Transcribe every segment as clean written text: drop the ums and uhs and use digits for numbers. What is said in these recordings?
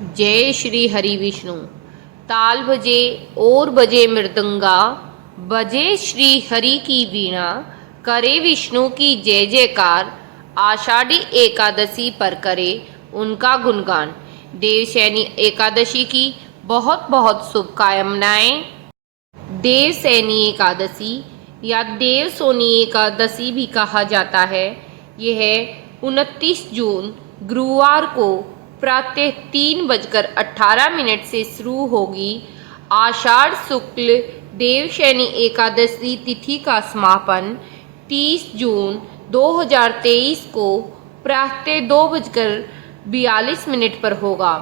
जय श्री हरि विष्णु। ताल बजे और बजे मृदंगा, बजे श्री हरि की वीणा, करे विष्णु की जय जयकार। आषाढ़ी एकादशी पर करे उनका गुणगान। देवशैनी एकादशी की बहुत बहुत शुभकामनाएं। देवशैनी एकादशी या देवसोनी एकादशी भी कहा जाता है। यह 29 जून गुरुवार को प्रातः 3:18 से शुरू होगी। आषाढ़ शुक्ल देवशैनी एकादशी तिथि का समापन 30 जून 2023 को प्रातः 2:42 पर होगा।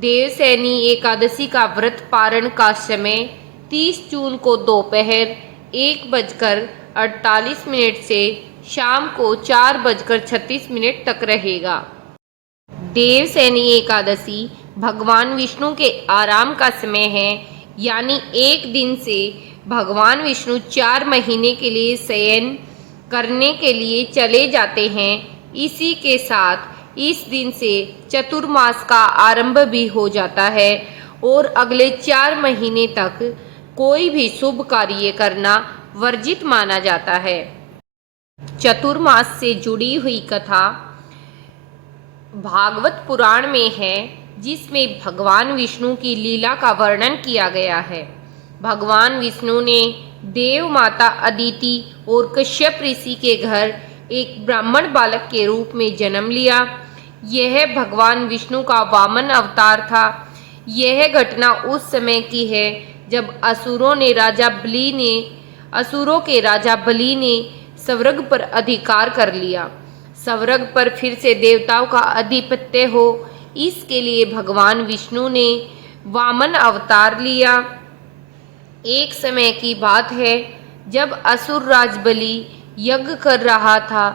देवशैनी एकादशी का व्रत पारण का समय 30 जून को दोपहर 1:48 से शाम को 4:36 तक रहेगा। देवशैनी एकादशी भगवान विष्णु के आराम का समय है, यानी एक दिन से भगवान विष्णु 4 महीने के लिए शयन करने के लिए चले जाते हैं। इसी के साथ इस दिन से चतुर्मास का आरंभ भी हो जाता है और अगले 4 महीने तक कोई भी शुभ कार्य करना वर्जित माना जाता है। चतुर्मास से जुड़ी हुई कथा भागवत पुराण में है, जिसमें भगवान विष्णु की लीला का वर्णन किया गया है। भगवान विष्णु ने देव माता अदिति और कश्यप ऋषि के घर एक ब्राह्मण बालक के रूप में जन्म लिया। यह भगवान विष्णु का वामन अवतार था। यह घटना उस समय की है जब असुरों के राजा बलि ने स्वर्ग पर अधिकार कर लिया। स्वर्ग पर फिर से देवताओं का आधिपत्य हो, इसके लिए भगवान विष्णु ने वामन अवतार लिया। एक समय की बात है, जब असुर राज बलि यज्ञ कर रहा था,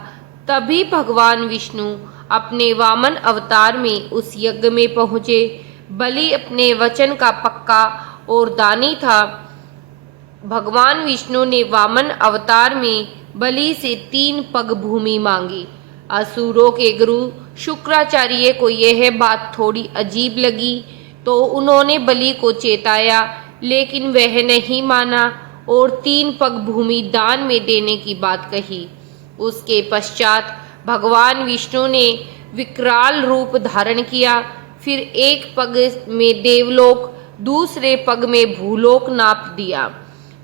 तभी भगवान विष्णु अपने वामन अवतार में उस यज्ञ में पहुंचे। बलि अपने वचन का पक्का और दानी था। भगवान विष्णु ने वामन अवतार में बलि से 3 पग भूमि मांगी। असुरों के गुरु शुक्राचार्य को यह बात थोड़ी अजीब लगी, तो उन्होंने बलि को चेताया, लेकिन वह नहीं माना और 3 पग भूमि दान में देने की बात कही। उसके पश्चात भगवान विष्णु ने विकराल रूप धारण किया। फिर एक पग में देवलोक, दूसरे पग में भूलोक नाप दिया।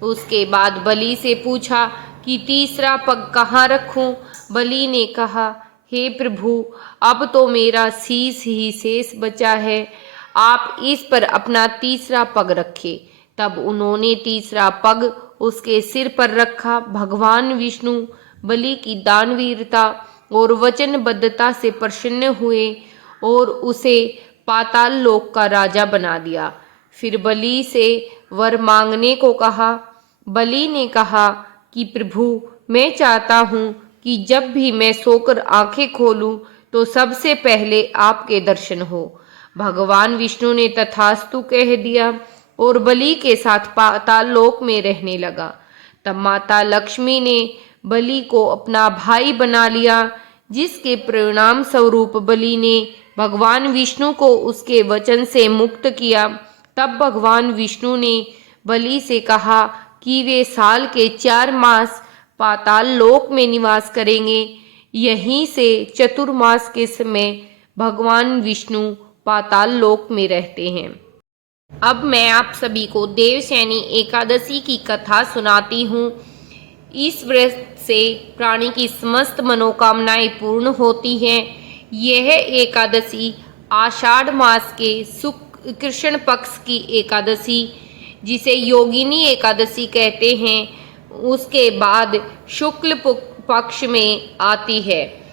उसके बाद बलि से पूछा कि तीसरा पग कहाँ रखूं? बलि ने कहा, हे प्रभु, अब तो मेरा शीश ही शेष बचा है, आप इस पर अपना तीसरा पग रखें। तब उन्होंने तीसरा पग उसके सिर पर रखा। भगवान विष्णु बलि की दानवीरता और वचनबद्धता से प्रसन्न हुए और उसे पाताल लोक का राजा बना दिया। फिर बलि से वर मांगने को कहा। बलि ने कहा कि प्रभु, मैं चाहता हूँ कि जब भी मैं सोकर आंखें खोलूं तो सबसे पहले आपके दर्शन हो। भगवान विष्णु ने तथास्तु कह दिया और बलि के साथ पाताल लोक में रहने लगा। तब माता लक्ष्मी ने बलि को अपना भाई बना लिया, जिसके परिणाम स्वरूप बलि ने भगवान विष्णु को उसके वचन से मुक्त किया। तब भगवान विष्णु ने बलि से कहा कि वे साल के 4 मास पाताल लोक में निवास करेंगे। यहीं से चतुर्मास के समय भगवान विष्णु पाताल लोक में रहते हैं। अब मैं आप सभी को देवशैनी एकादशी की कथा सुनाती हूँ। इस व्रत से प्राणी की समस्त मनोकामनाएं पूर्ण होती हैं। यह एकादशी आषाढ़ मास के कृष्ण पक्ष की एकादशी, जिसे योगिनी एकादशी कहते हैं, उसके बाद शुक्ल पक्ष में आती है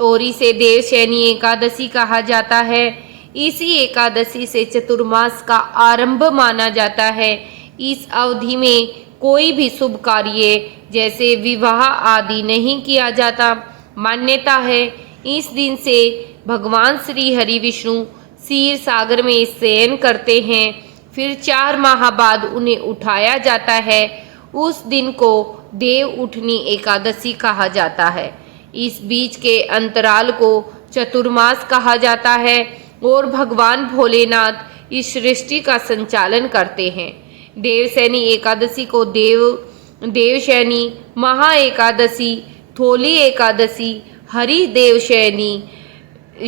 और इसे देवशैनी एकादशी कहा जाता है। इसी एकादशी से चतुर्मास का आरंभ माना जाता है। इस अवधि में कोई भी शुभ कार्य जैसे विवाह आदि नहीं किया जाता। मान्यता है, इस दिन से भगवान श्री हरि विष्णु क्षीर सागर में शयन करते हैं। फिर 4 माह बाद उन्हें उठाया जाता है। उस दिन को देव उठनी एकादशी कहा जाता है। इस बीच के अंतराल को चतुर्मास कहा जाता है। और भगवान भोलेनाथ इस सृष्टि का संचालन करते हैं। देवशयनी एकादशी को देवशयनी, महा एकादशी, थोली एकादशी, हरि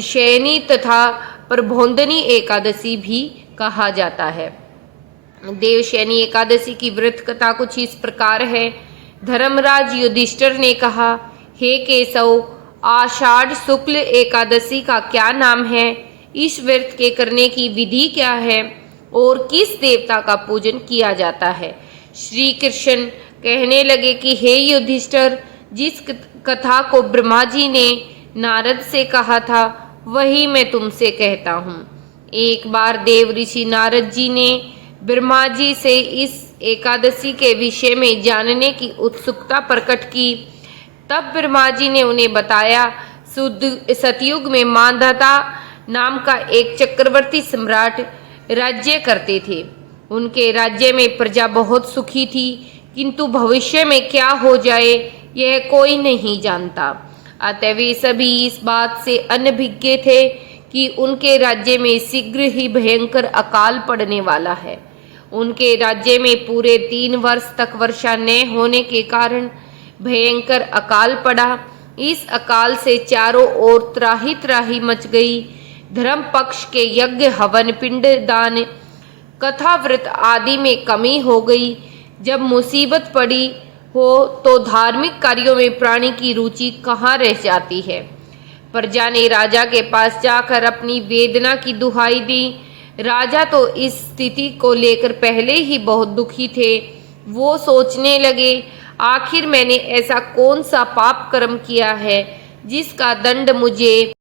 शयनी तथा प्रबोधिनी एकादशी भी कहा जाता है। देवशयनी एकादशी की व्रत कथा कुछ इस प्रकार है। धर्मराज युधिष्ठिर ने कहा, हे केशव, आषाढ़ शुक्ल एकादशी का क्या नाम है? इस व्रत के करने की विधि क्या है और किस देवता का पूजन किया जाता है? श्री कृष्ण कहने लगे कि हे युधिष्ठिर, जिस कथा को ब्रह्मा जी ने नारद से कहा था वही मैं तुमसे कहता हूँ। एक बार देव ऋषि नारद जी ने ब्रह्मा जी से इस एकादशी के विषय में जानने की उत्सुकता प्रकट की। तब ब्रह्मा जी ने उन्हें बताया, सतयुग में मांधाता नाम का एक चक्रवर्ती सम्राट राज्य करते थे। उनके राज्य में प्रजा बहुत सुखी थी, किंतु भविष्य में क्या हो जाए यह कोई नहीं जानता। अतः वे सभी इस बात से अनभिज्ञ थे कि उनके राज्य में शीघ्र ही भयंकर अकाल पड़ने वाला है। उनके राज्य में पूरे 3 वर्ष तक वर्षा न होने के कारण भयंकर अकाल पड़ा। इस अकाल से चारों ओर त्राही त्राही मच गई। धर्म पक्ष के यज्ञ, हवन, पिंड दान, कथा, व्रत आदि में कमी हो गई। जब मुसीबत पड़ी हो तो धार्मिक कार्यों में प्राणी की रुचि कहाँ रह जाती है। प्रजा ने राजा के पास जाकर अपनी वेदना की दुहाई दी। राजा तो इस स्थिति को लेकर पहले ही बहुत दुखी थे। वो सोचने लगे, आखिर मैंने ऐसा कौन सा पाप कर्म किया है जिसका दंड मुझे